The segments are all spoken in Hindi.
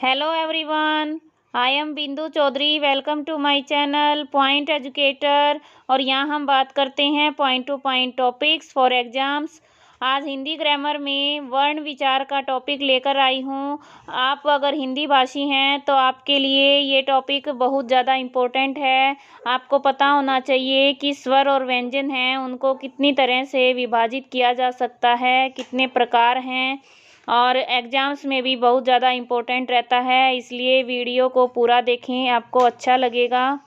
Hello everyone, I am Bindu Chaudhary. Welcome to my channel point educator. और यहाँ हम बात करते हैं point to point topics for exams. आज हिंदी ग्रामर में वर्ण विचार का टॉपिक लेकर आई हूँ। आप अगर हिंदी भाषी हैं तो आपके लिए ये टॉपिक बहुत ज़्यादा इम्पोर्टेंट है। आपको पता होना चाहिए कि स्वर और व्यंजन हैं उनको कितनी तरह से विभाजित किया जा सकता है, कितने प्रकार हैं, और एग्ज़ाम्स में भी बहुत ज़्यादा इम्पोर्टेंट रहता है। इसलिए वीडियो को पूरा देखें, आपको अच्छा लगेगा।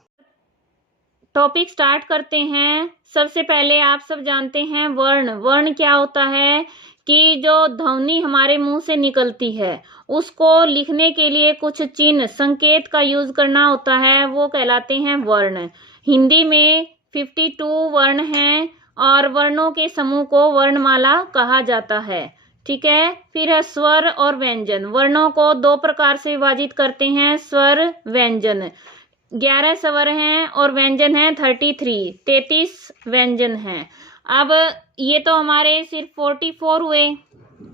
टॉपिक स्टार्ट करते हैं। सबसे पहले आप सब जानते हैं वर्ण। वर्ण क्या होता है कि जो ध्वनि हमारे मुंह से निकलती है उसको लिखने के लिए कुछ चिन्ह संकेत का यूज करना होता है, वो कहलाते हैं वर्ण। हिंदी में 52 वर्ण हैं और वर्णों के समूह को वर्णमाला कहा जाता है। ठीक है। फिर है स्वर और व्यंजन। वर्णों को दो प्रकार से विभाजित करते हैं, स्वर व्यंजन। 11 स्वर हैं और व्यंजन हैं 33 व्यंजन हैं। अब ये तो हमारे सिर्फ 44 हुए।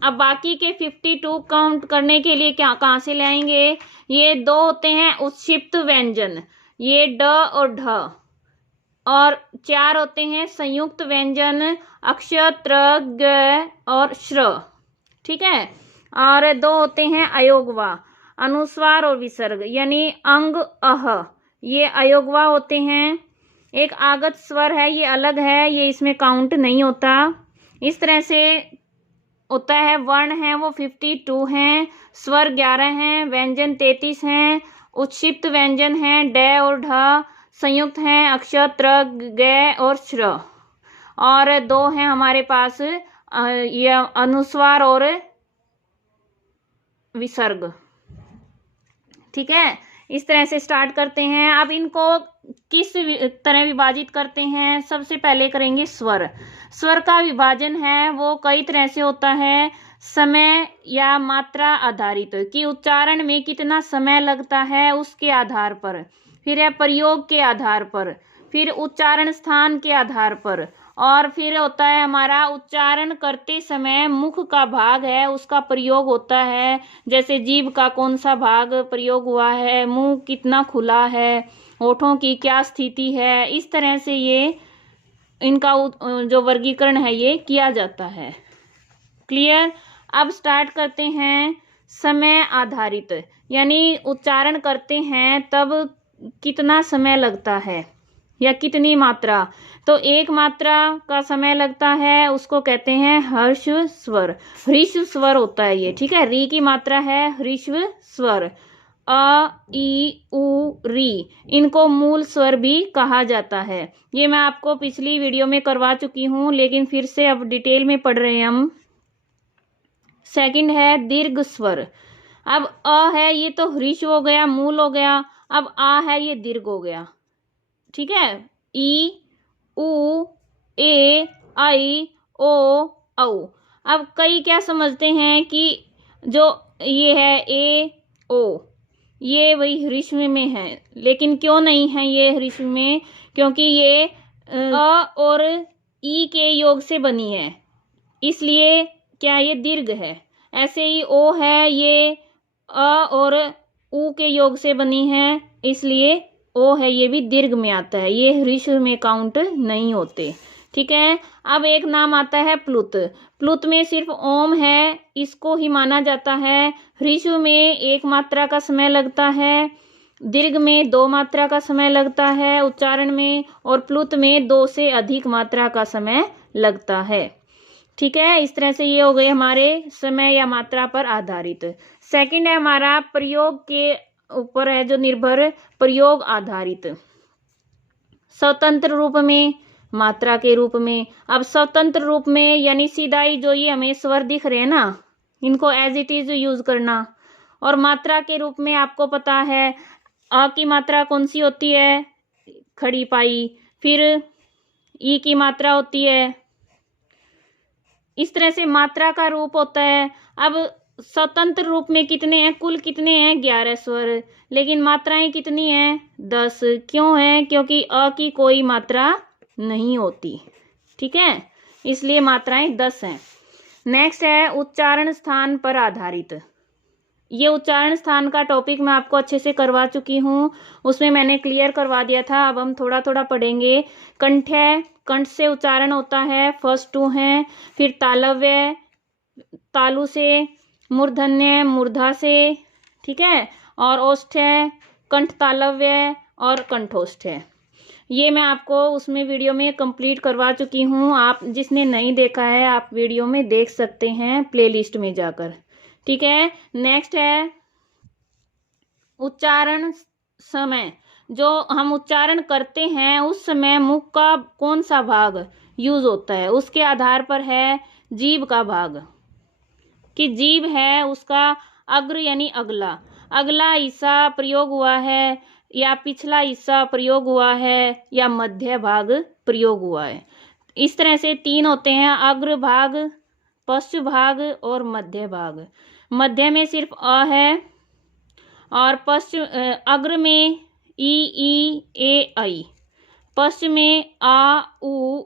अब बाकी के 52 काउंट करने के लिए क्या कहाँ से लाएंगे? ये दो होते हैं उत्क्षिप्त व्यंजन, ये ड और ढ, और 4 होते हैं संयुक्त व्यंजन, अक्ष, त्र, ग और श्र। ठीक है। और 2 होते हैं अयोगवा, अनुस्वार और विसर्ग, यानी अंग, अह, ये अयोगवा होते हैं। एक आगत स्वर है, ये अलग है, ये इसमें काउंट नहीं होता। इस तरह से होता है। वर्ण है वो 52 हैं, स्वर 11 हैं, व्यंजन 33 हैं, उत्क्षिप्त व्यंजन हैं ड और ढ, संयुक्त हैं अक्ष, त्र, ग और श्र, और 2 हैं हमारे पास ये अनुस्वार और विसर्ग। ठीक है। इस तरह से स्टार्ट करते हैं। अब इनको किस तरह विभाजित करते हैं? सबसे पहले करेंगे स्वर। स्वर का विभाजन है वो कई तरह से होता है। समय या मात्रा आधारित, कि उच्चारण में कितना समय लगता है उसके आधार पर। फिर है प्रयोग के आधार पर, फिर उच्चारण स्थान के आधार पर, और फिर होता है हमारा उच्चारण करते समय मुख का भाग है उसका प्रयोग होता है। जैसे जीभ का कौन सा भाग प्रयोग हुआ है, मुंह कितना खुला है, होठों की क्या स्थिति है। इस तरह से ये इनका जो वर्गीकरण है ये किया जाता है। क्लियर? अब स्टार्ट करते हैं समय आधारित, यानी उच्चारण करते हैं तब कितना समय लगता है या कितनी मात्रा। तो एक मात्रा का समय लगता है उसको कहते हैं हर्ष स्वर, ह्रीश्व स्वर होता है ये। ठीक है। री की मात्रा है ह्रीश्व स्वर। अ, ई, उ, री, इनको मूल स्वर भी कहा जाता है। ये मैं आपको पिछली वीडियो में करवा चुकी हूँ, लेकिन फिर से अब डिटेल में पढ़ रहे हैं हम। सेकंड है दीर्घ स्वर। अब अ है ये तो ह्रीश्व हो गया, मूल हो गया। अब आ है ये दीर्घ हो गया। ठीक है। ई, उ, ए, आई, ओ, औ। अब कई क्या समझते हैं कि जो ये है ए, ओ, ये वही ह्रीश्व में है, लेकिन क्यों नहीं है ये ह्रीश्व में? क्योंकि ये अ और ई के योग से बनी है, इसलिए क्या ये दीर्घ है। ऐसे ही ओ है, ये अ और उ के योग से बनी है, इसलिए ओ है, ये भी दीर्घ में आता है, ये ह्रीश्व में काउंट नहीं होते। ठीक है। अब एक नाम आता है प्लुत। प्लुत में सिर्फ ओम है, इसको ही माना जाता है। ह्रीश्व में एक मात्रा का समय लगता है, दीर्घ में 2 मात्रा का समय लगता है उच्चारण में, और प्लुत में 2 से अधिक मात्रा का समय लगता है। ठीक है। इस तरह से ये हो गए हमारे समय या मात्रा पर आधारित। सेकंड है हमारा प्रयोग के ऊपर है जो निर्भर, प्रयोग आधारित। स्वतंत्र रूप में, मात्रा के रूप में। अब स्वतंत्र रूप में यानी सीधा ही जो ये हमें स्वर दिख रहे हैं ना, इनको एज इट इज यूज करना। और मात्रा के रूप में आपको पता है अ की मात्रा कौन सी होती है? खड़ी पाई। फिर ई की मात्रा होती है। इस तरह से मात्रा का रूप होता है। अब स्वतंत्र रूप में कितने हैं? कुल कितने हैं? 11 स्वर, लेकिन मात्राएं कितनी हैं? 10। क्यों है? क्योंकि अ की कोई मात्रा नहीं होती। ठीक है, इसलिए मात्राएं 10 हैं। नेक्स्ट है उच्चारण स्थान पर आधारित। ये उच्चारण स्थान का टॉपिक मैं आपको अच्छे से करवा चुकी हूँ, उसमें मैंने क्लियर करवा दिया था। अब हम थोड़ा थोड़ा पढ़ेंगे। कंठ है, कंठ से उच्चारण होता है, फर्स्ट टू हैं। फिर तालव्य, तालु से। मूर्धन्य, मूर्धा से। ठीक है। और ओष्ठ है, कंठ तालव्य और कंठोष्ठ है। ये मैं आपको उसमें वीडियो में कंप्लीट करवा चुकी हूँ। आप जिसने नहीं देखा है आप वीडियो में देख सकते हैं प्लेलिस्ट में जाकर। ठीक है। नेक्स्ट है उच्चारण समय। जो हम उच्चारण करते हैं उस समय मुख का कौन सा भाग यूज होता है, उसके आधार पर है जीभ का भाग, कि जीभ है उसका अग्र यानी अगला, अगला हिस्सा प्रयोग हुआ है या पिछला हिस्सा प्रयोग हुआ है या मध्य भाग प्रयोग हुआ है। इस तरह से तीन होते हैं, अग्र भाग, पश्च भाग और मध्य भाग। मध्य में सिर्फ अ है और पश्च अग्र में ई ए ऐ, पश्च में आ उ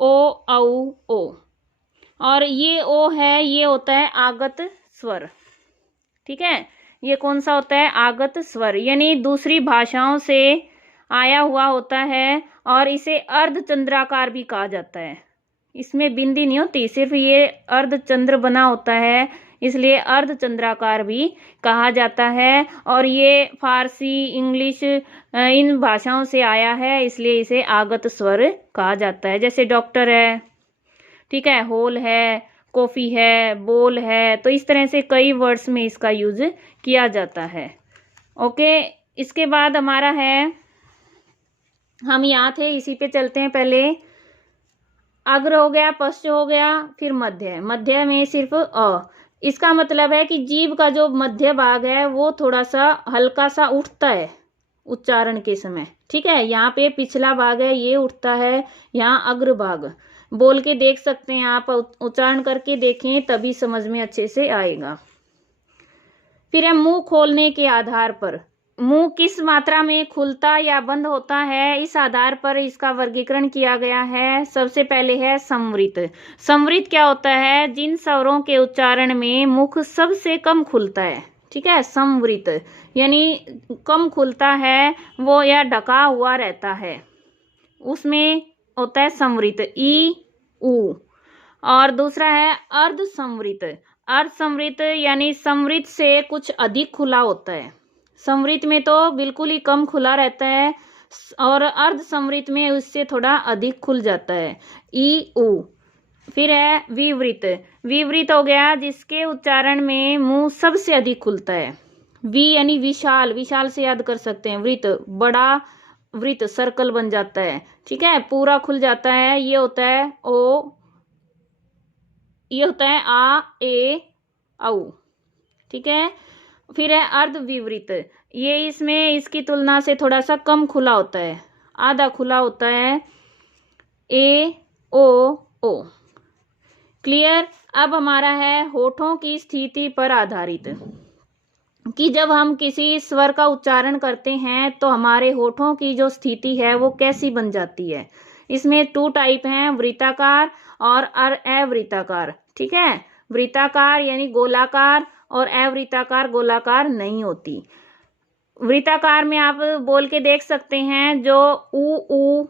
ओ औ ओ, और ये ओ है ये होता है आगत स्वर। ठीक है। ये कौन सा होता है, आगत स्वर, यानी दूसरी भाषाओं से आया हुआ होता है और इसे अर्धचंद्राकार भी कहा जाता है। इसमें बिंदी नहीं होती, सिर्फ ये अर्धचंद्र बना होता है, इसलिए अर्धचंद्राकार भी कहा जाता है। और ये फारसी, इंग्लिश इन भाषाओं से आया है, इसलिए इसे आगत स्वर कहा जाता है। जैसे डॉक्टर है, ठीक है, होल है, कॉफी है, बोल है, तो इस तरह से कई वर्ड्स में इसका यूज किया जाता है। ओके। इसके बाद हमारा है, हम यहाँ थे इसी पे चलते हैं। पहले अग्र हो गया, पश्च हो गया, फिर मध्य। मध्य में सिर्फ अ, इसका मतलब है कि जीभ का जो मध्य भाग है वो थोड़ा सा हल्का सा उठता है उच्चारण के समय। ठीक है। यहाँ पे पिछला भाग है ये उठता है, यहाँ अग्र भाग। बोल के देख सकते हैं आप, उच्चारण करके देखें तभी समझ में अच्छे से आएगा। फिर है मुंह खोलने के आधार पर, मुंह किस मात्रा में खुलता या बंद होता है, इस आधार पर इसका वर्गीकरण किया गया है। सबसे पहले है संवृत। संवृत क्या होता है, जिन स्वरों के उच्चारण में मुख सबसे कम खुलता है। ठीक है। संवृत यानी कम खुलता है वो या ढका हुआ रहता है, उसमें होता है संवृत, ई उ। और दूसरा है अर्ध संवृत। अर्ध संवृत यानी संवृत से कुछ अधिक खुला होता है। संवृत में तो बिल्कुल ही कम खुला रहता है और अर्ध संवृत में उससे थोड़ा अधिक खुल जाता है, ई उ। फिर है विवृत। विवृत हो गया जिसके उच्चारण में मुंह सबसे अधिक खुलता है। वी यानी विशाल, विशाल से याद कर सकते हैं, वृत बड़ा, वृत सर्कल बन जाता है। ठीक है। पूरा खुल जाता है, ये होता है ओ, ये होता है आ ए औ। ठीक है। फिर है अर्ध विवृत, ये इसमें इसकी तुलना से थोड़ा सा कम खुला होता है, आधा खुला होता है, ए ओ ओ। क्लियर। अब हमारा है होठों की स्थिति पर आधारित, कि जब हम किसी स्वर का उच्चारण करते हैं तो हमारे होठों की जो स्थिति है वो कैसी बन जाती है। इसमें 2 टाइप हैं, वृत्ताकार और अवृत्ताकार। ठीक है। वृत्ताकार यानी गोलाकार और अवृत्ताकार गोलाकार नहीं होती। वृत्ताकार में आप बोल के देख सकते हैं, जो उ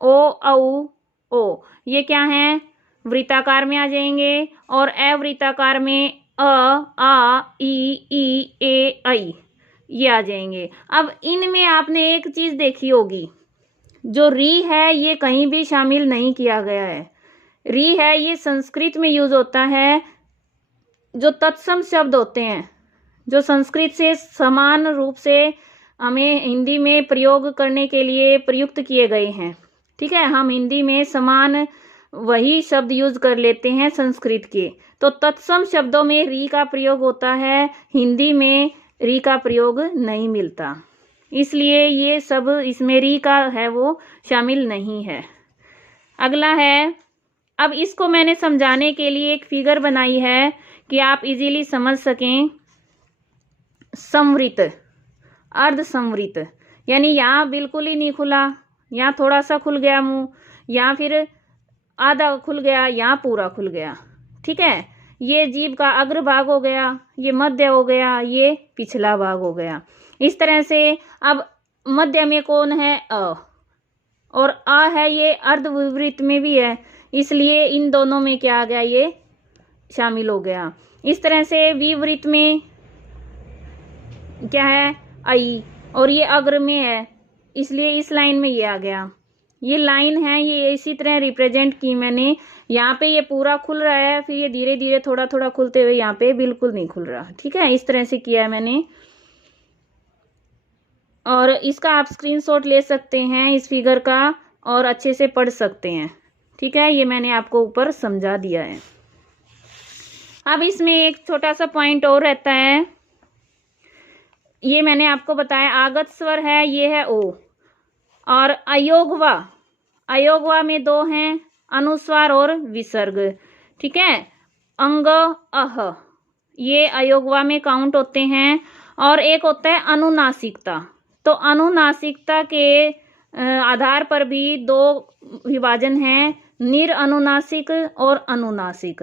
ओ औ ओ, ये क्या है, वृत्ताकार में आ जाएंगे। और अवृत्ताकार में अ आ ई ए ऐ, ये आ जाएंगे। अब इनमें आपने एक चीज देखी होगी, जो री है ये कहीं भी शामिल नहीं किया गया है। री है ये संस्कृत में यूज होता है, जो तत्सम शब्द होते हैं जो संस्कृत से समान रूप से हमें हिंदी में प्रयोग करने के लिए प्रयुक्त किए गए हैं। ठीक है। हम हिंदी में समान वही शब्द यूज कर लेते हैं संस्कृत के, तो तत्सम शब्दों में री का प्रयोग होता है, हिंदी में री का प्रयोग नहीं मिलता, इसलिए ये सब इसमें री का है वो शामिल नहीं है। अगला है, अब इसको मैंने समझाने के लिए एक फिगर बनाई है कि आप इजीली समझ सकें। संवृत, अर्ध संवृत, यानी यहाँ बिल्कुल ही नहीं खुला, यहाँ थोड़ा सा खुल गया मुंह, यहाँ फिर आधा खुल गया, यहाँ पूरा खुल गया। ठीक है। ये जीभ का अग्र भाग हो गया, ये मध्य हो गया, ये पिछला भाग हो गया। इस तरह से अब मध्य में कौन है? अ, और आ है ये अर्धविवृत में भी है, इसलिए इन दोनों में क्या आ गया? ये शामिल हो गया। इस तरह से विवृत में क्या है? आई, और ये अग्र में है, इसलिए इस लाइन में ये आ गया। ये लाइन है, ये इसी तरह रिप्रेजेंट की मैंने। यहाँ पे ये पूरा खुल रहा है, फिर ये धीरे धीरे थोड़ा थोड़ा खुलते हुए यहाँ पे बिल्कुल नहीं खुल रहा। ठीक है, इस तरह से किया है मैंने, और इसका आप स्क्रीनशॉट ले सकते हैं इस फिगर का और अच्छे से पढ़ सकते हैं। ठीक है, ये मैंने आपको ऊपर समझा दिया है। अब इसमें एक छोटा सा पॉइंट और रहता है, ये मैंने आपको बताया आगत स्वर है, ये है ओ, और अयोगवा, अयोगवा में दो हैं, अनुस्वार और विसर्ग। ठीक है, अंग अह, ये अयोगवा में काउंट होते हैं। और एक होता है अनुनासिकता, तो अनुनासिकता के आधार पर भी दो विभाजन हैं, निरअनुनासिक और अनुनासिक।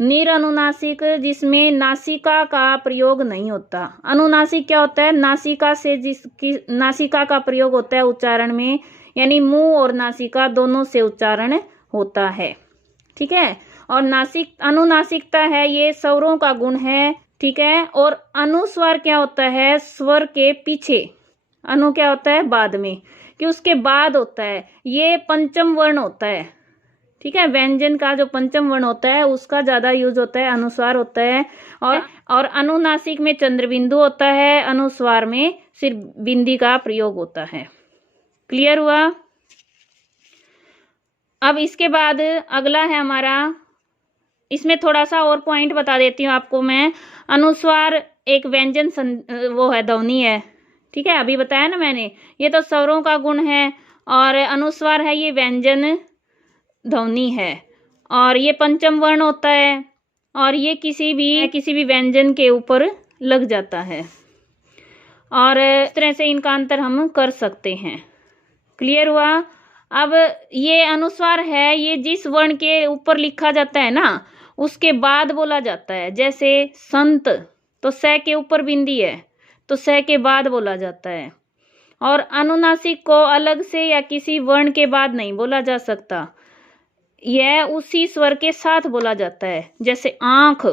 निरअनुनासिक जिसमें नासिका का प्रयोग नहीं होता। अनुनासिक क्या होता है? नासिका से, जिसकी नासिका का प्रयोग होता है उच्चारण में, यानी मुंह और नासिका दोनों से उच्चारण होता है। ठीक है, और अनुनासिकता है, ये स्वरों का गुण है। ठीक है, और अनुस्वार क्या होता है? स्वर के पीछे, अनु क्या होता है? बाद में, कि उसके बाद होता है, ये पंचम वर्ण होता है। ठीक है, व्यंजन का जो पंचम वर्ण होता है उसका ज्यादा यूज होता है, अनुस्वार होता है। और अनुनासिक में चंद्रबिंदु होता है, अनुस्वार में सिर्फ बिंदी का प्रयोग होता है। क्लियर हुआ? अब इसके बाद अगला है हमारा, इसमें थोड़ा सा और पॉइंट बता देती हूँ आपको मैं। अनुस्वार एक व्यंजन वो है, ध्वनि है। ठीक है, अभी बताया ना मैंने, ये तो स्वरों का गुण है, और अनुस्वार है ये व्यंजन ध्वनि है, और ये पंचम वर्ण होता है, और ये किसी भी व्यंजन के ऊपर लग जाता है, और इस तरह से इनका अंतर हम कर सकते हैं। क्लियर हुआ? अब ये अनुस्वार है, ये जिस वर्ण के ऊपर लिखा जाता है ना उसके बाद बोला जाता है। जैसे संत, तो स के ऊपर बिंदी है तो स के बाद बोला जाता है। और अनुनासिक को अलग से या किसी वर्ण के बाद नहीं बोला जा सकता, यह उसी स्वर के साथ बोला जाता है। जैसे आंख,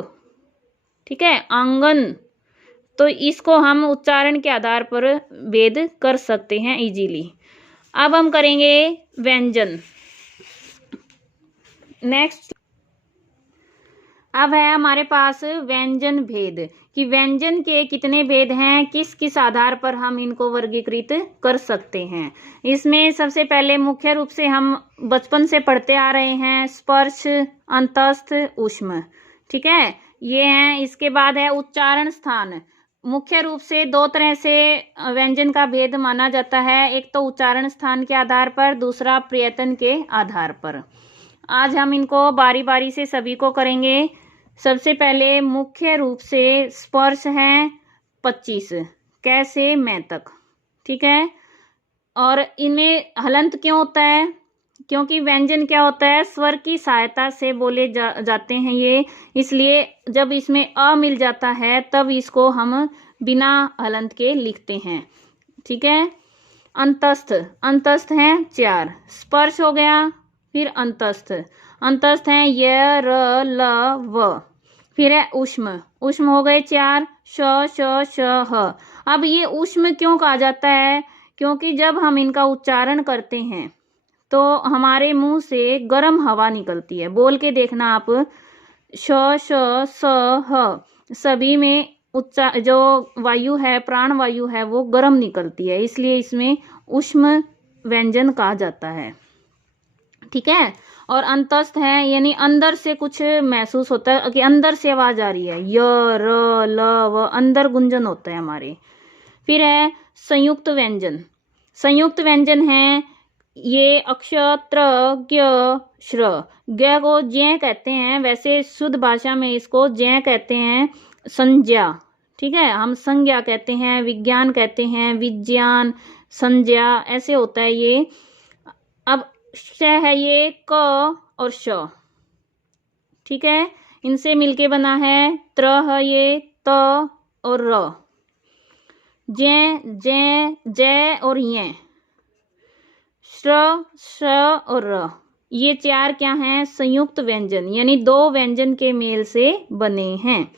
ठीक है, आंगन, तो इसको हम उच्चारण के आधार पर भेद कर सकते हैं इजीली। अब हम करेंगे व्यंजन। नेक्स्ट, अब है हमारे पास व्यंजन भेद, कि व्यंजन के कितने भेद हैं, किस किस आधार पर हम इनको वर्गीकृत कर सकते हैं। इसमें सबसे पहले मुख्य रूप से हम बचपन से पढ़ते आ रहे हैं स्पर्श, अंतस्थ, ऊष्म। ठीक है, ये हैं। इसके बाद है उच्चारण स्थान। मुख्य रूप से दो तरह से व्यंजन का भेद माना जाता है, एक तो उच्चारण स्थान के आधार पर, दूसरा प्रयत्न के आधार पर। आज हम इनको बारी बारी से सभी को करेंगे। सबसे पहले मुख्य रूप से स्पर्श हैं 25, कैसे मैं तक। ठीक है, और इनमें हलंत क्यों होता है? क्योंकि व्यंजन क्या होता है, स्वर की सहायता से बोले जाते हैं ये, इसलिए जब इसमें अ मिल जाता है तब इसको हम बिना हलंत के लिखते हैं। ठीक है, अंतस्थ, अंतस्थ हैं 4, स्पर्श हो गया, फिर अंतस्थ, अंतस्थ हैं य, र, ल, व, फिर है ऊष्म, ऊष्म हो गए 4, श, श, श, ह। अब ये ऊष्म क्यों कहा जाता है? क्योंकि जब हम इनका उच्चारण करते हैं तो हमारे मुंह से गर्म हवा निकलती है। बोल के देखना आप, श, श, स, ह, सभी में जो वायु है, प्राण वायु है, वो गर्म निकलती है, इसलिए इसमें ऊष्म व्यंजन कहा जाता है। ठीक है, और अंतस्थ है यानी अंदर से कुछ महसूस होता है कि अंदर से आवाज आ रही है, य, र, ल, व, अंदर गुंजन होता है हमारे। फिर है संयुक्त व्यंजन। संयुक्त व्यंजन है ये अक्ष, त्र, ज्ञ, श्र। ज्ञ को ज्ञ कहते हैं, वैसे शुद्ध भाषा में इसको ज्ञ कहते हैं, संज्ञा। ठीक है, हम संज्ञा कहते हैं, विज्ञान कहते हैं, विज्ञान, संज्ञा, ऐसे होता है ये। अब श है ये क और श। ठीक है, इनसे मिलके बना है त्र है ये, त और र, जे जे जय और ये, श्र श और र। ये चार क्या हैं? संयुक्त व्यंजन, यानी दो व्यंजन के मेल से बने हैं।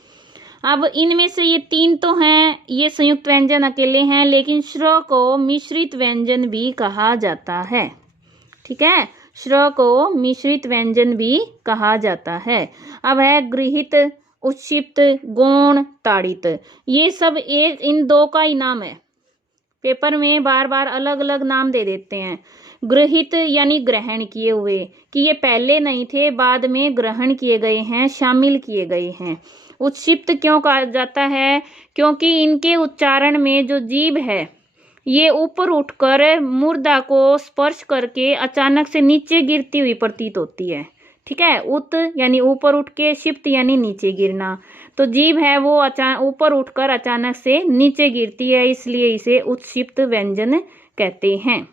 अब इनमें से ये तीन तो हैं, ये संयुक्त व्यंजन अकेले हैं, लेकिन श्र को मिश्रित व्यंजन भी कहा जाता है। ठीक है, श्र को मिश्रित व्यंजन भी कहा जाता है। अब है गृहीत, उत्क्षिप्त, गौण, ताड़ित। ये सब एक इन दो का ही नाम है। पेपर में बार बार अलग अलग नाम दे देते हैं। गृहीत यानी ग्रहण किए हुए, कि ये पहले नहीं थे, बाद में ग्रहण किए गए हैं, शामिल किए गए हैं। उत्क्षिप्त क्यों कहा जाता है? क्योंकि इनके उच्चारण में जो जीभ है ये ऊपर उठकर मुर्दा को स्पर्श करके अचानक से नीचे गिरती हुई प्रतीत होती है। ठीक है, उत यानी ऊपर उठ के, क्षिप्त यानी नीचे गिरना। तो जीभ है वो ऊपर उठकर अचानक से नीचे गिरती है, इसलिए इसे उत्क्षिप्त व्यंजन कहते हैं।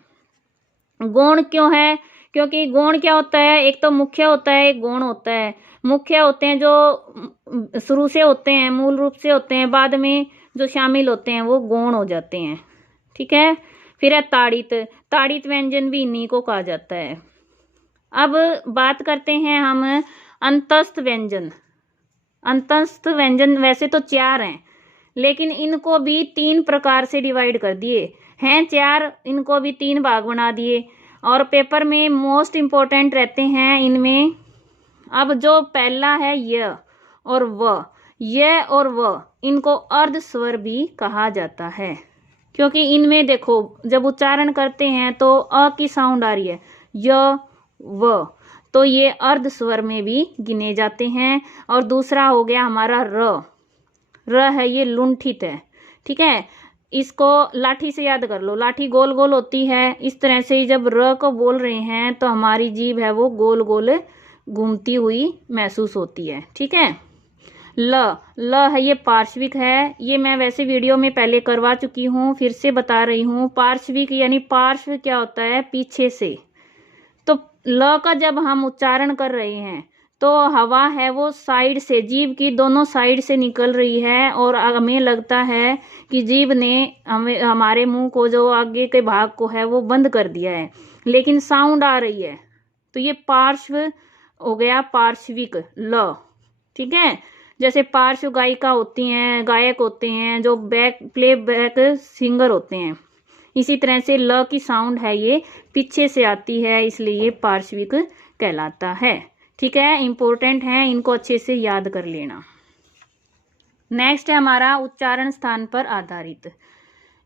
गौण क्यों है? क्योंकि गौण क्या होता है? एक तो मुख्य होता है, एक गौण होता है। मुख्य होते हैं जो शुरू से होते हैं, मूल रूप से होते हैं, बाद में जो शामिल होते हैं वो गौण हो जाते हैं। ठीक है, फिर है ताड़ित। ताड़ित व्यंजन भी इन्हीं को कहा जाता है। अब बात करते हैं हम अंतस्थ व्यंजन। अंतस्थ व्यंजन वैसे तो चार हैं, लेकिन इनको भी तीन प्रकार से डिवाइड कर दिए हैं। चार, इनको भी तीन भाग बना दिए, और पेपर में मोस्ट इम्पोर्टेंट रहते हैं इनमें। अब जो पहला है य और व, य और व, इनको अर्ध स्वर भी कहा जाता है, क्योंकि इनमें देखो जब उच्चारण करते हैं तो अ की साउंड आ रही है, य व, तो ये अर्ध स्वर में भी गिने जाते हैं। और दूसरा हो गया हमारा र। र है ये लुंठित है। ठीक है, इसको लाठी से याद कर लो, लाठी गोल गोल होती है, इस तरह से जब र को बोल रहे हैं तो हमारी जीभ है वो गोल गोल घूमती हुई महसूस होती है। ठीक है, ल है ये पार्श्विक है। ये मैं वैसे वीडियो में पहले करवा चुकी हूँ, फिर से बता रही हूँ। पार्श्विक यानी पार्श्व क्या होता है? पीछे से। तो ल का जब हम उच्चारण कर रहे हैं तो हवा है वो साइड से, जीभ की दोनों साइड से निकल रही है, और हमें लगता है कि जीभ ने हमारे मुंह को, जो आगे के भाग को है वो बंद कर दिया है, लेकिन साउंड आ रही है। तो ये पार्श्व हो गया, पार्श्विक ल। ठीक है, जैसे पार्श्व गायिका होती हैं, गायक होते हैं, जो प्ले बैक सिंगर होते हैं, इसी तरह से ल की साउंड है ये पीछे से आती है, इसलिए ये पार्श्विक कहलाता है। ठीक है, इंपॉर्टेंट है, इनको अच्छे से याद कर लेना। नेक्स्ट है हमारा उच्चारण स्थान पर आधारित।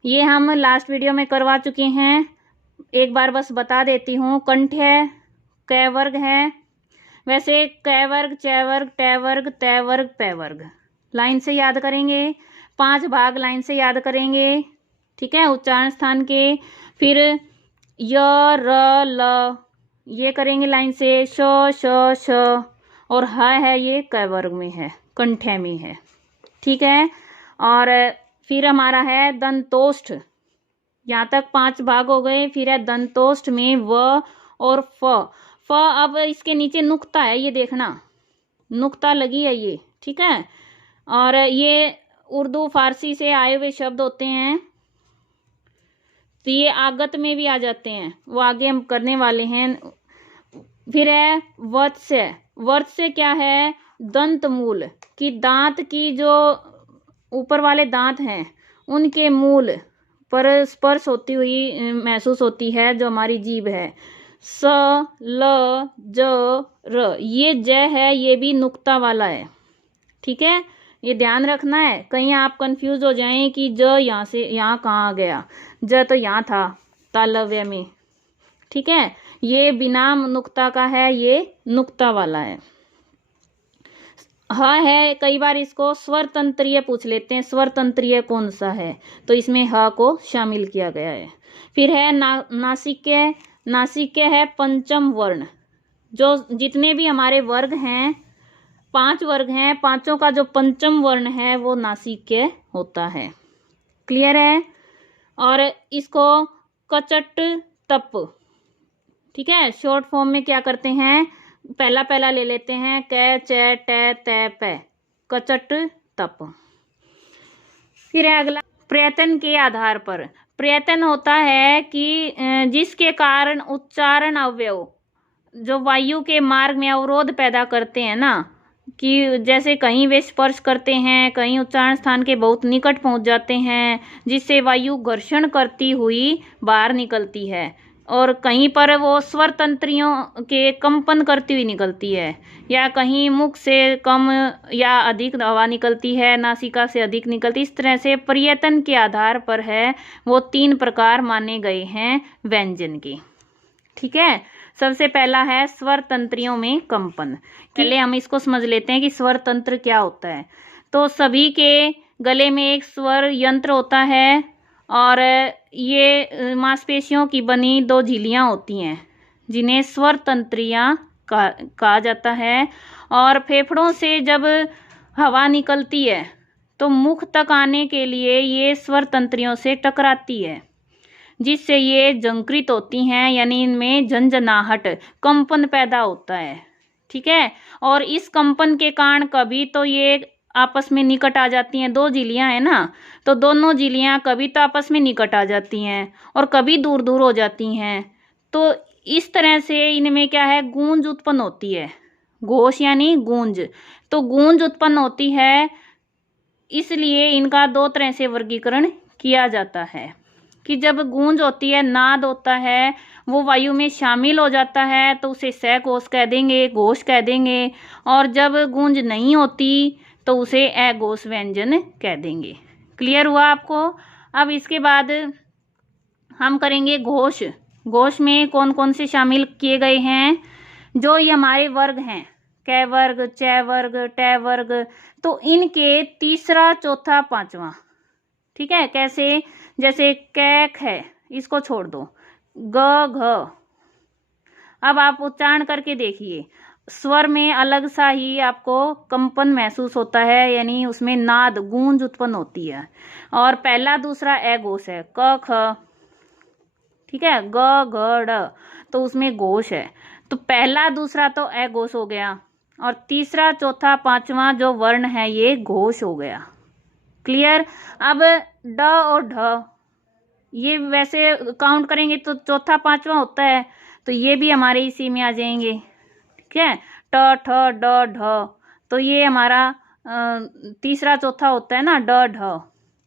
ये हम लास्ट वीडियो में करवा चुके हैं, एक बार बस बता देती हूँ। कंठ है, क वर्ग है, वैसे क वर्ग, च वर्ग, ट वर्ग, त वर्ग, प वर्ग लाइन से याद करेंगे, 5 भाग लाइन से याद करेंगे। ठीक है, उच्चारण स्थान के। फिर य र ल ये करेंगे लाइन से, श श श, और ह है ये क वर्ग में है, कंठ में है। ठीक है, और फिर हमारा है दंतोष्ठ। यहाँ तक 5 भाग हो गए। फिर है दंतोष्ठ में व और फ। अब इसके नीचे नुक्ता है, ये देखना, नुक्ता लगी है ये। ठीक है, और ये उर्दू फारसी से आए हुए शब्द होते हैं, तो ये आगत में भी आ जाते हैं, वो आगे हम करने वाले हैं। फिर है वत्स्य। वत्स्य क्या है? दंत मूल, कि दांत की जो ऊपर वाले दांत हैं उनके मूल पर स्पर्श होती हुई महसूस होती है जो हमारी जीभ है। स ल ज र, ये ज है, ये भी नुक्ता वाला है। ठीक है, ये ध्यान रखना है, कहीं आप कंफ्यूज हो जाएं कि ज यहाँ से यहाँ कहाँ आ गया, ज तो यहाँ था तालव्य में। ठीक है, ये बिना नुक्ता का है, ये नुक्ता वाला है। ह है, कई बार इसको स्वर तंत्रीय पूछ लेते हैं, स्वर तंत्रीय कौन सा है, तो इसमें ह को शामिल किया गया है। फिर है नासिक्य। नासिक्य है पंचम वर्ण। जो जितने भी हमारे वर्ग हैं, 5 वर्ग हैं, पांचों का जो पंचम वर्ण है वो नासिक्य होता है। क्लियर है? और इसको कचट तप, ठीक है, शॉर्ट फॉर्म में क्या करते हैं, पहला पहला ले लेते हैं, कै च टे तै पै, कचट तप। फिर है अगला, प्रयत्न के आधार पर। प्रयत्न होता है कि जिसके कारण उच्चारण अवयव जो वायु के मार्ग में अवरोध पैदा करते हैं ना, कि जैसे कहीं वे स्पर्श करते हैं, कहीं उच्चारण स्थान के बहुत निकट पहुंच जाते हैं, जिससे वायु घर्षण करती हुई बाहर निकलती है, और कहीं पर वो स्वर तंत्रियों के कंपन करती हुई निकलती है, या कहीं मुख से कम या अधिक हवा निकलती है, नासिका से अधिक निकलती। इस तरह से प्रयत्न के आधार पर है वो 3 प्रकार माने गए हैं व्यंजन के। ठीक है, सबसे पहला है स्वर तंत्रियों में कंपन। पहले हम इसको समझ लेते हैं कि स्वर तंत्र क्या होता है। तो सभी के गले में एक स्वर यंत्र होता है, और ये मांसपेशियों की बनी 2 झिल्लियां होती हैं, जिन्हें स्वर तंत्रियां कहा जाता है। और फेफड़ों से जब हवा निकलती है तो मुख तक आने के लिए ये स्वर तंत्रियों से टकराती है, जिससे ये झंकृत होती हैं, यानी इनमें झंझनाहट, कंपन पैदा होता है। ठीक है, और इस कंपन के कारण कभी तो ये आपस में निकट आ जाती हैं, 2 झिल्लियां हैं ना, तो दोनों झिल्लियां कभी तो आपस में निकट आ जाती हैं और कभी दूर दूर हो जाती हैं। तो इस तरह से इनमें क्या है, गूंज उत्पन्न होती है। घोष यानी गूंज, तो गूंज उत्पन्न होती है, इसलिए इनका 2 तरह से वर्गीकरण किया जाता है कि जब गूंज होती है, नाद होता है, वो वायु में शामिल हो जाता है तो उसे सघोष कह देंगे, घोष कह देंगे, और जब गूंज नहीं होती तो उसे अघोष व्यंजन कह देंगे। क्लियर हुआ आपको? अब इसके बाद हम करेंगे घोष। घोष में कौन कौन से शामिल किए गए हैं? जो ये हमारे वर्ग हैं, कै वर्ग, च वर्ग, ट वर्ग, तो इनके तीसरा, चौथा, पांचवा। ठीक है, कैसे? जैसे कैक है, इसको छोड़ दो, ग घ। अब आप उच्चारण करके देखिए, स्वर में अलग सा ही आपको कंपन महसूस होता है, यानी उसमें नाद, गूंज उत्पन्न होती है। और पहला दूसरा अघोष है, क ख। ठीक है, ग घ ड़, तो उसमें घोष है। तो पहला दूसरा तो अघोष हो गया, और तीसरा, चौथा, पांचवा जो वर्ण है ये घोष हो गया। क्लियर? अब ड और ढ, ये वैसे काउंट करेंगे तो चौथा पांचवा होता है, तो ये भी हमारे इसी में आ जाएंगे। ठीक है, ट ठ ड ढ, तो ये हमारा तीसरा चौथा होता है ना, ड ढ,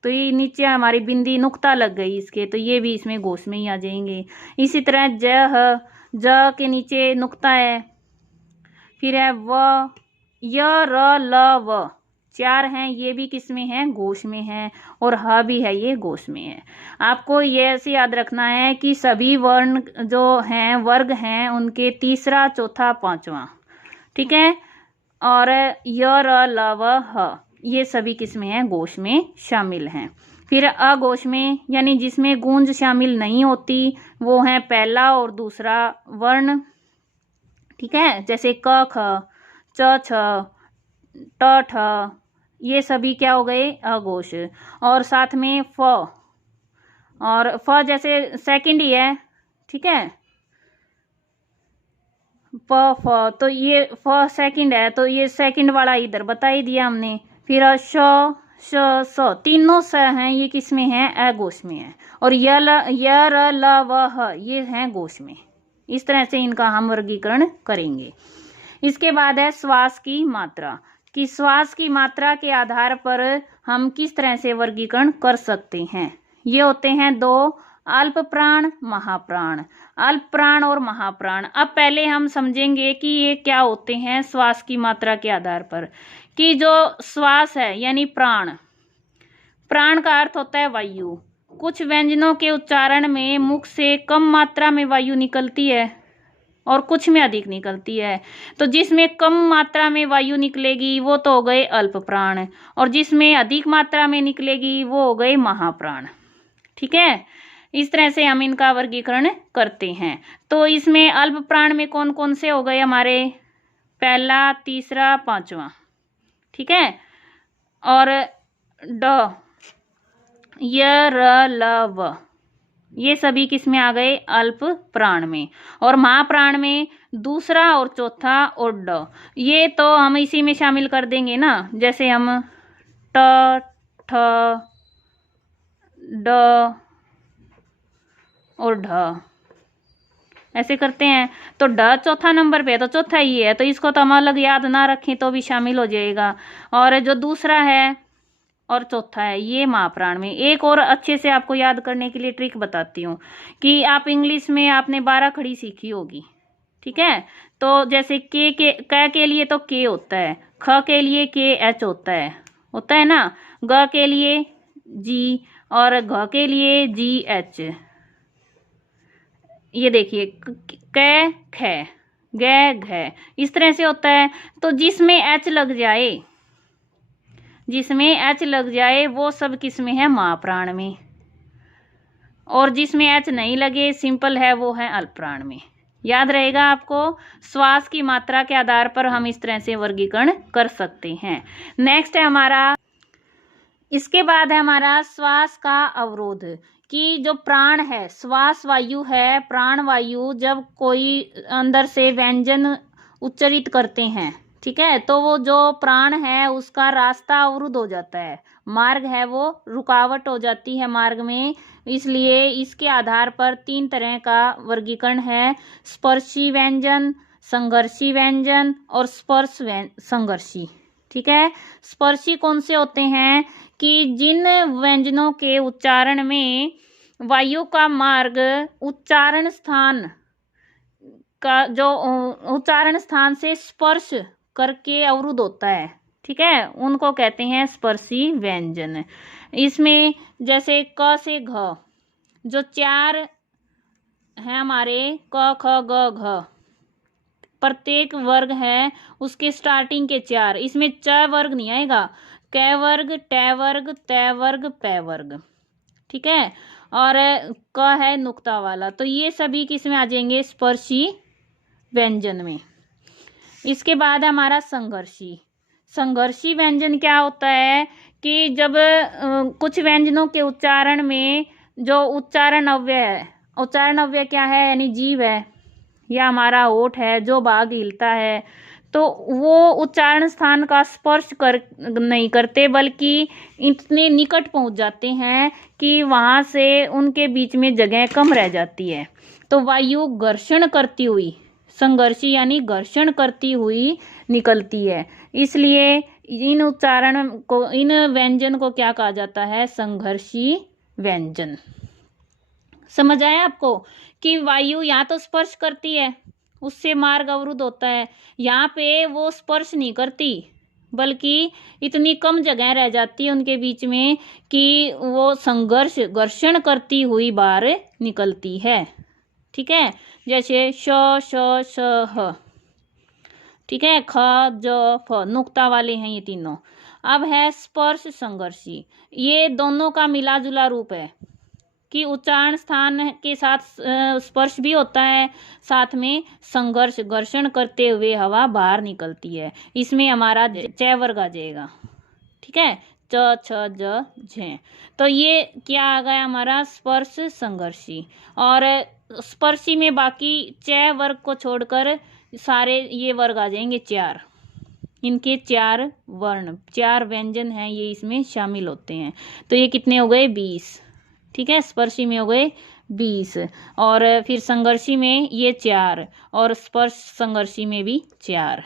तो ये नीचे हमारी बिंदी नुक्ता लग गई इसके, तो ये भी इसमें घोष में ही आ जाएंगे। इसी तरह ज ह, ज के नीचे नुक्ता है, फिर है व, य र ल व, 4 हैं, ये भी किस में है? घोष में है, और ह भी है, ये घोष में है। आपको ये ऐसे याद रखना है कि सभी वर्ण जो हैं, वर्ग हैं, उनके तीसरा, चौथा, पांचवा। ठीक है, और य र ल व ह, ये सभी किस में है? घोष में शामिल हैं। फिर अघोष में, यानी जिसमें गूंज शामिल नहीं होती, वो है पहला और दूसरा वर्ण। ठीक है, जैसे क ख, च छ, ट ठ, ये सभी क्या हो गए? अघोष। और साथ में फ, और फ जैसे सेकंड ही है। ठीक है, प फ, तो ये फ सेकंड है, तो ये सेकंड वाला इधर बता ही दिया हमने। फिर श श स, तीनों स हैं, ये किस में है? अघोष में है। और य र ल व ह, ये हैं घोष में। इस तरह से इनका हम वर्गीकरण करेंगे। इसके बाद है श्वास की मात्रा, कि श्वास की मात्रा के आधार पर हम किस तरह से वर्गीकरण कर सकते हैं। ये होते हैं 2, अल्प प्राण, महाप्राण। अल्प प्राण और महाप्राण। अब पहले हम समझेंगे कि ये क्या होते हैं श्वास की मात्रा के आधार पर, कि जो श्वास है यानी प्राण, प्राण का अर्थ होता है वायु। कुछ व्यंजनों के उच्चारण में मुख से कम मात्रा में वायु निकलती है और कुछ में अधिक निकलती है। तो जिसमें कम मात्रा में वायु निकलेगी वो तो हो गए अल्प प्राण, और जिसमें अधिक मात्रा में निकलेगी वो हो गए महाप्राण। ठीक है, इस तरह से हम इनका वर्गीकरण करते हैं। तो इसमें अल्प प्राण में कौन कौन से हो गए हमारे? पहला, तीसरा, पांचवा। ठीक है, और ड, य र ल व, ये सभी किस में आ गए? अल्प प्राण में। और महाप्राण में दूसरा और चौथा और ड, ये तो हम इसी में शामिल कर देंगे ना। जैसे हम ट, ठ, ड और ढ ऐसे करते हैं। तो ड चौथा नंबर पे है, तो चौथा ही है, तो इसको तो हम अलग याद ना रखें तो भी शामिल हो जाएगा। और जो दूसरा है और चौथा है ये महाप्राण में। एक और अच्छे से आपको याद करने के लिए ट्रिक बताती हूँ कि आप इंग्लिश में आपने 12 खड़ी सीखी होगी, ठीक है। तो जैसे क के लिए तो के होता है, ख के लिए के एच होता है ना, ग के लिए जी और घ के लिए जी एच। ये देखिए क ख ग घ इस तरह से होता है। तो जिसमें एच लग जाए वो सब किस में है? महाप्राण में। और जिसमें एच नहीं लगे सिंपल है वो है अल्पप्राण में। याद रहेगा आपको। श्वास की मात्रा के आधार पर हम इस तरह से वर्गीकरण कर सकते हैं। नेक्स्ट है हमारा, इसके बाद है हमारा श्वास का अवरोध। कि जो प्राण है, श्वास वायु है, प्राण वायु, जब कोई अंदर से व्यंजन उच्चारित करते हैं, ठीक है, तो वो जो प्राण है उसका रास्ता अवरुद्ध हो जाता है, मार्ग है वो रुकावट हो जाती है मार्ग में। इसलिए इसके आधार पर 3 तरह का वर्गीकरण है: स्पर्शी व्यंजन, संघर्षी व्यंजन और स्पर्श संघर्षी। ठीक है। स्पर्शी कौन से होते हैं? कि जिन व्यंजनों के उच्चारण में वायु का मार्ग उच्चारण स्थान से स्पर्श करके अवरुद्ध होता है, ठीक है, उनको कहते हैं स्पर्शी व्यंजन। इसमें जैसे क से घ जो 4 है हमारे, क ख ग घ, प्रत्येक वर्ग है उसके स्टार्टिंग के 4, इसमें च वर्ग नहीं आएगा, क वर्ग, ट वर्ग, त वर्ग, प वर्ग, ठीक है। और क है नुक्ता वाला, तो ये सभी किस में आ जाएंगे? स्पर्शी व्यंजन में। इसके बाद हमारा संघर्षी। संघर्षी व्यंजन क्या होता है? कि जब कुछ व्यंजनों के उच्चारण में जो उच्चारण अव्यय है, उच्चारण अव्यय क्या है? यानी जीभ है या हमारा होठ है, जो भाग हिलता है, तो वो उच्चारण स्थान का स्पर्श नहीं करते, बल्कि इतने निकट पहुंच जाते हैं कि वहां से उनके बीच में जगह कम रह जाती है। तो वायु घर्षण करती हुई, संघर्षी यानी घर्षण करती हुई निकलती है। इसलिए इन उच्चारण को, इन व्यंजन को क्या कहा जाता है? संघर्षी व्यंजन। समझ आया आपको कि वायु यहाँ तो स्पर्श करती है, उससे मार्ग अवरुद्ध होता है, यहाँ पे वो स्पर्श नहीं करती, बल्कि इतनी कम जगह रह जाती है उनके बीच में कि वो घर्षण करती हुई बाहर निकलती है। ठीक है। जैसे श, श, श, ह, ठीक है, ख, ज, फ, नुक्ता वाले हैं ये तीनों। अब है स्पर्श संघर्षी। ये दोनों का मिला जुला रूप है कि उच्चारण स्थान के साथ स्पर्श भी होता है, साथ में घर्षण करते हुए हवा बाहर निकलती है। इसमें हमारा च वर्ग आ जाएगा। ठीक है, च, छ, ज, झ। तो ये क्या आ गया हमारा? स्पर्श संघर्षी। और स्पर्शी में बाकी च वर्ग को छोड़कर सारे ये वर्ग आ जाएंगे 4। इनके 4 वर्ण, 4 व्यंजन हैं, ये इसमें शामिल होते हैं। तो ये कितने हो गए? 20। ठीक है, स्पर्शी में हो गए 20, और फिर संघर्षी में ये 4, और स्पर्श संघर्षी में भी 4,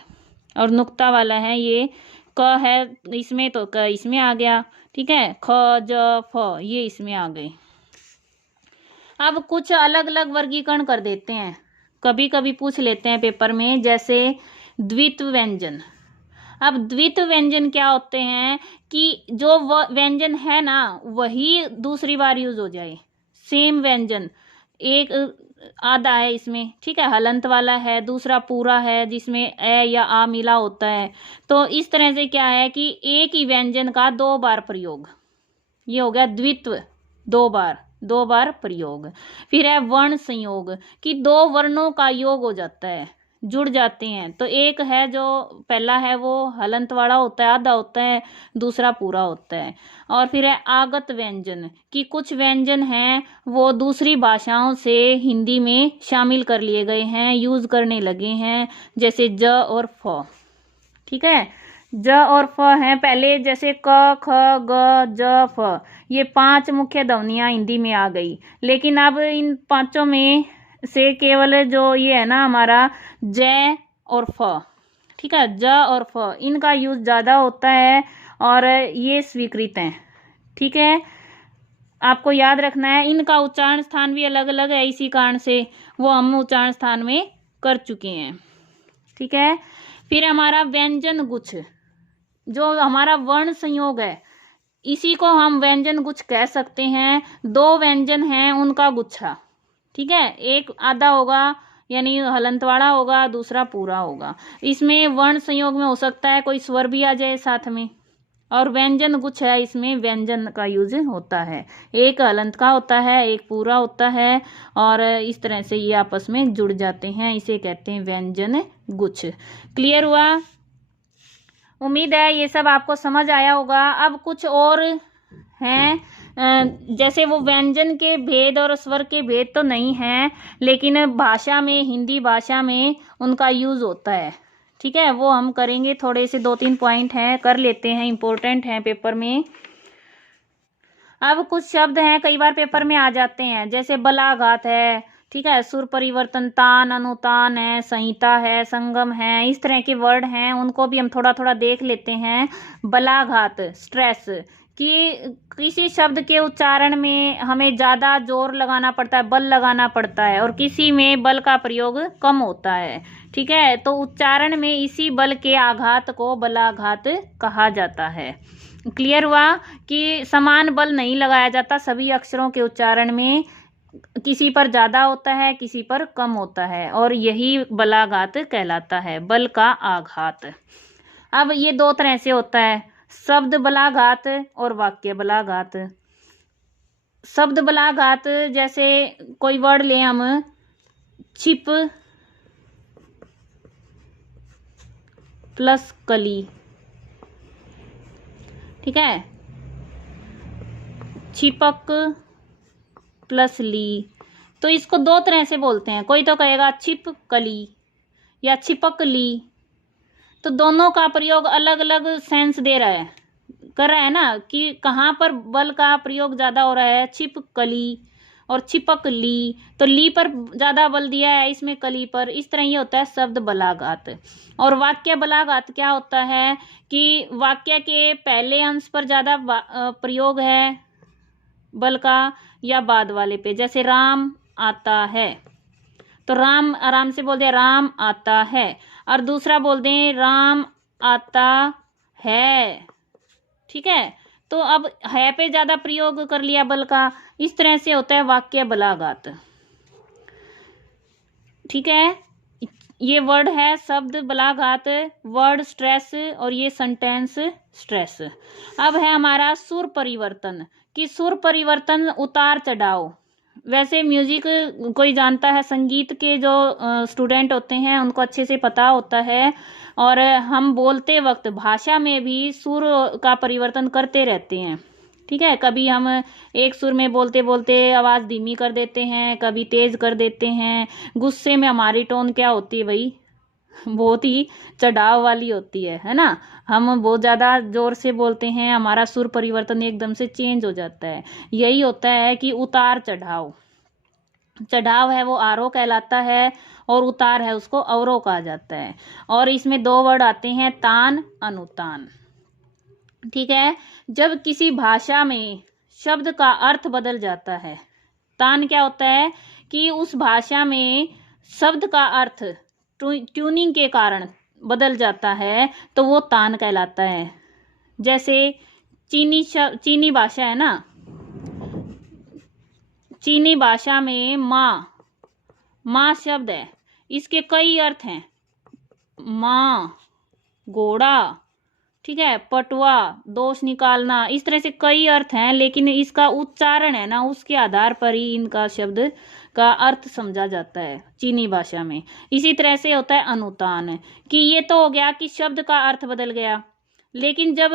और नुक्ता वाला है ये क है इसमें, तो क इसमें आ गया। ठीक है, ख, ज, फ ये इसमें आ गए। अब कुछ अलग अलग वर्गीकरण कर देते हैं, कभी कभी पूछ लेते हैं पेपर में, जैसे द्वित्व व्यंजन। अब द्वित्व व्यंजन क्या होते हैं? कि जो व्यंजन है ना वही दूसरी बार यूज हो जाए, सेम व्यंजन, एक आधा है इसमें, ठीक है, हलंत वाला है, दूसरा पूरा है जिसमें ए या आ मिला होता है। तो इस तरह से क्या है कि एक ही व्यंजन का 2 बार प्रयोग, ये हो गया द्वित्व, 2 बार प्रयोग। फिर है वर्ण संयोग, कि 2 वर्णों का योग हो जाता है, जुड़ जाते हैं। तो एक है जो पहला है वो हलंत वाला होता है, आधा होता है, दूसरा पूरा होता है। और फिर है आगत व्यंजन, कि कुछ व्यंजन हैं वो दूसरी भाषाओं से हिंदी में शामिल कर लिए गए हैं, यूज करने लगे हैं, जैसे ज और फ। ठीक है, ज और फ हैं पहले, जैसे क ख ग ज फ, ये 5 मुख्य ध्वनियां हिंदी में आ गई। लेकिन अब इन पांचों में से केवल जो ये है ना हमारा ज और फ, ठीक है, ज और फ, इनका यूज ज्यादा होता है और ये स्वीकृत हैं। ठीक है, आपको याद रखना है इनका उच्चारण स्थान भी अलग अलग है, इसी कारण से वो हम उच्चारण स्थान में कर चुके हैं। ठीक है, फिर हमारा व्यंजन गुच्छ, जो हमारा वर्ण संयोग है, इसी को हम व्यंजन गुच्छ कह सकते हैं। 2 व्यंजन हैं उनका गुच्छा। ठीक है, एक आधा होगा यानी हलंत वाला होगा, दूसरा पूरा होगा। इसमें वर्ण संयोग में हो सकता है कोई स्वर भी आ जाए साथ में। और व्यंजन गुच्छ है, इसमें व्यंजन का यूज होता है, एक हलंत का होता है, एक पूरा होता है, और इस तरह से ये आपस में जुड़ जाते हैं, इसे कहते हैं व्यंजन गुच्छ। क्लियर हुआ? उम्मीद है ये सब आपको समझ आया होगा। अब कुछ और हैं, जैसे वो व्यंजन के भेद और स्वर के भेद तो नहीं हैं, लेकिन भाषा में, हिंदी भाषा में उनका यूज होता है। ठीक है, वो हम करेंगे, थोड़े से 2-3 पॉइंट हैं, कर लेते हैं, इंपॉर्टेंट हैं पेपर में। अब कुछ शब्द हैं कई बार पेपर में आ जाते हैं, जैसे बलाघात है, ठीक है, सुर परिवर्तन, तान, अनुतान है, संहिता है, संगम है, इस तरह के वर्ड हैं, उनको भी हम थोड़ा थोड़ा देख लेते हैं। बलाघात, स्ट्रेस, कि किसी शब्द के उच्चारण में हमें ज़्यादा जोर लगाना पड़ता है, बल लगाना पड़ता है, और किसी में बल का प्रयोग कम होता है। ठीक है, तो उच्चारण में इसी बल के आघात को बलाघात कहा जाता है। क्लियर हुआ कि समान बल नहीं लगाया जाता, सभी अक्षरों के उच्चारण में किसी पर ज़्यादा होता है, किसी पर कम होता है, और यही बलाघात कहलाता है, बल का आघात। अब ये 2 तरह से होता है, शब्द बलाघात और वाक्य बलाघात। शब्द बलाघात, जैसे कोई वर्ड ले हम, छिप प्लस कली, ठीक है, छिपक प्लस ली, तो इसको 2 तरह से बोलते हैं, कोई तो कहेगा छिपकली या छिपकली, तो दोनों का प्रयोग अलग अलग सेंस दे रहा है, कर रहा है ना, कि कहाँ पर बल का प्रयोग ज्यादा हो रहा है, छिपकली और छिपकली, तो ली पर ज्यादा बल दिया है, इसमें कली पर, इस तरह ये होता है शब्द बलाघात। और वाक्य बलाघात क्या होता है कि वाक्य के पहले अंश पर ज्यादा प्रयोग है बल का, या बाद वाले पे, जैसे राम आता है, तो राम आराम से बोल दे राम आता है, और दूसरा बोल दें राम आता है। ठीक है, तो अब है पे ज्यादा प्रयोग कर लिया बल का, इस तरह से होता है वाक्य बलाघात। ठीक है, ये वर्ड है शब्द बलाघात, वर्ड स्ट्रेस, और ये सेंटेंस स्ट्रेस। अब है हमारा सुर परिवर्तन, कि सुर परिवर्तन उतार चढ़ाव। वैसे म्यूजिक कोई जानता है, संगीत के जो स्टूडेंट होते हैं उनको अच्छे से पता होता है, और हम बोलते वक्त भाषा में भी सुर का परिवर्तन करते रहते हैं। ठीक है, कभी हम एक सुर में बोलते बोलते आवाज़ धीमी कर देते हैं, कभी तेज कर देते हैं। गुस्से में हमारी टोन क्या होती है भाई, बहुत ही चढ़ाव वाली होती है ना, हम बहुत ज़्यादा जोर से बोलते हैं, हमारा सुर परिवर्तन एकदम से चेंज हो जाता है। यही होता है कि उतार चढ़ाव, चढ़ाव है वो आरोह कहलाता है, और उतार है उसको अवरोह कहा जाता है। और इसमें 2 वर्ड आते हैं, तान, अनुतान। ठीक है, जब किसी भाषा में शब्द का अर्थ बदल जाता है, तान क्या होता है कि उस भाषा में शब्द का अर्थ ट्यूनिंग के कारण बदल जाता है, तो वो तान कहलाता है। जैसे चीनी भाषा है ना, चीनी भाषा में माँ शब्द है, इसके कई अर्थ हैं, माँ, घोड़ा, ठीक है, पटुआ, दोष निकालना, इस तरह से कई अर्थ हैं, लेकिन इसका उच्चारण है ना, उसके आधार पर ही इनका शब्द का अर्थ समझा जाता है चीनी भाषा में। इसी तरह से होता है अनुतान, कि ये तो हो गया कि शब्द का अर्थ बदल गया, लेकिन जब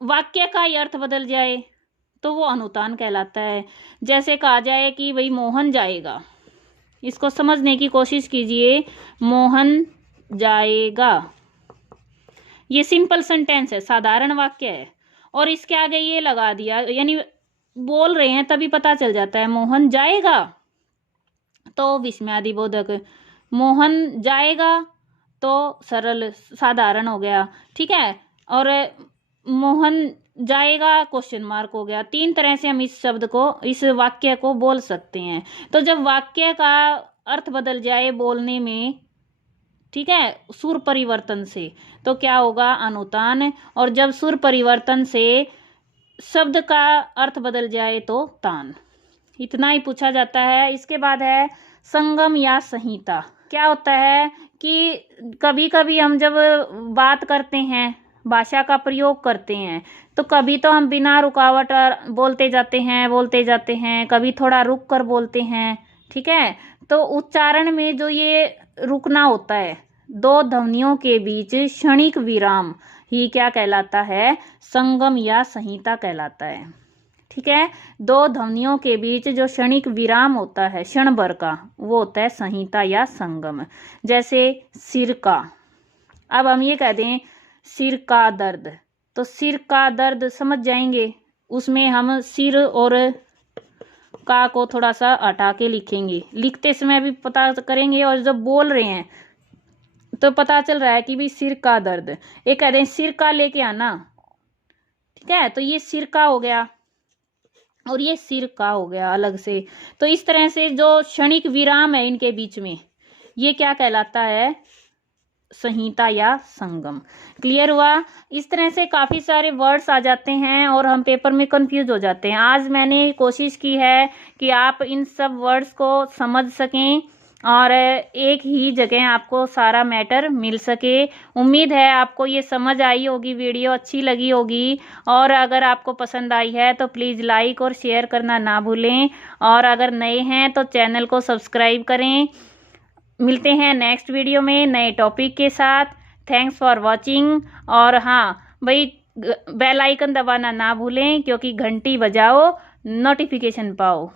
वाक्य का ही अर्थ बदल जाए तो वो अनुतान कहलाता है। जैसे कहा जाए कि भाई मोहन जाएगा, इसको समझने की कोशिश कीजिए। मोहन जाएगा, ये सिंपल सेंटेंस है, साधारण वाक्य है, और इसके आगे ये लगा दिया, यानी बोल रहे हैं तभी पता चल जाता है मोहन जाएगा, तो विस्मयादिबोधक। मोहन जाएगा तो सरल साधारण हो गया, ठीक है, और मोहन जाएगा क्वेश्चन मार्क हो गया। 3 तरह से हम इस शब्द को, इस वाक्य को बोल सकते हैं। तो जब वाक्य का अर्थ बदल जाए बोलने में, ठीक है, सुर परिवर्तन से, तो क्या होगा, अनुतान। और जब सुर परिवर्तन से शब्द का अर्थ बदल जाए तो तान। इतना ही पूछा जाता है। इसके बाद है संगम या संहिता। क्या होता है कि कभी कभी हम जब बात करते हैं, भाषा का प्रयोग करते हैं, तो कभी तो हम बिना रुकावट बोलते जाते हैं, कभी थोड़ा रुक कर बोलते हैं, ठीक है। तो उच्चारण में जो ये रुकना होता है, 2 ध्वनियों के बीच क्षणिक विराम ही क्या कहलाता है, संगम या संहिता कहलाता है, ठीक है। 2 ध्वनियों के बीच जो क्षणिक विराम होता है, क्षण भर का, वो होता है संहिता या संगम। जैसे सिर का, अब हम ये कह दें सिर का दर्द, तो सिर का दर्द समझ जाएंगे, उसमें हम सिर और का को थोड़ा सा हटा के लिखेंगे, लिखते समय भी पता करेंगे, और जब बोल रहे हैं तो पता चल रहा है कि भाई सिर का दर्द। एक कह दें सिर का लेके आना, ठीक है, तो ये सिर का हो गया और ये सिर का हो गया अलग से। तो इस तरह से जो क्षणिक विराम है इनके बीच में, ये क्या कहलाता है, संहिता या संगम। क्लियर हुआ। इस तरह से काफ़ी सारे वर्ड्स आ जाते हैं और हम पेपर में कंफ्यूज हो जाते हैं। आज मैंने कोशिश की है कि आप इन सब वर्ड्स को समझ सकें और एक ही जगह आपको सारा मैटर मिल सके। उम्मीद है आपको ये समझ आई होगी, वीडियो अच्छी लगी होगी, और अगर आपको पसंद आई है तो प्लीज़ लाइक और शेयर करना ना भूलें, और अगर नए हैं तो चैनल को सब्सक्राइब करें। मिलते हैं नेक्स्ट वीडियो में नए टॉपिक के साथ। Thanks for watching. और हाँ भाई, बेल आइकन दबाना ना भूलें, क्योंकि घंटी बजाओ, नोटिफिकेशन पाओ।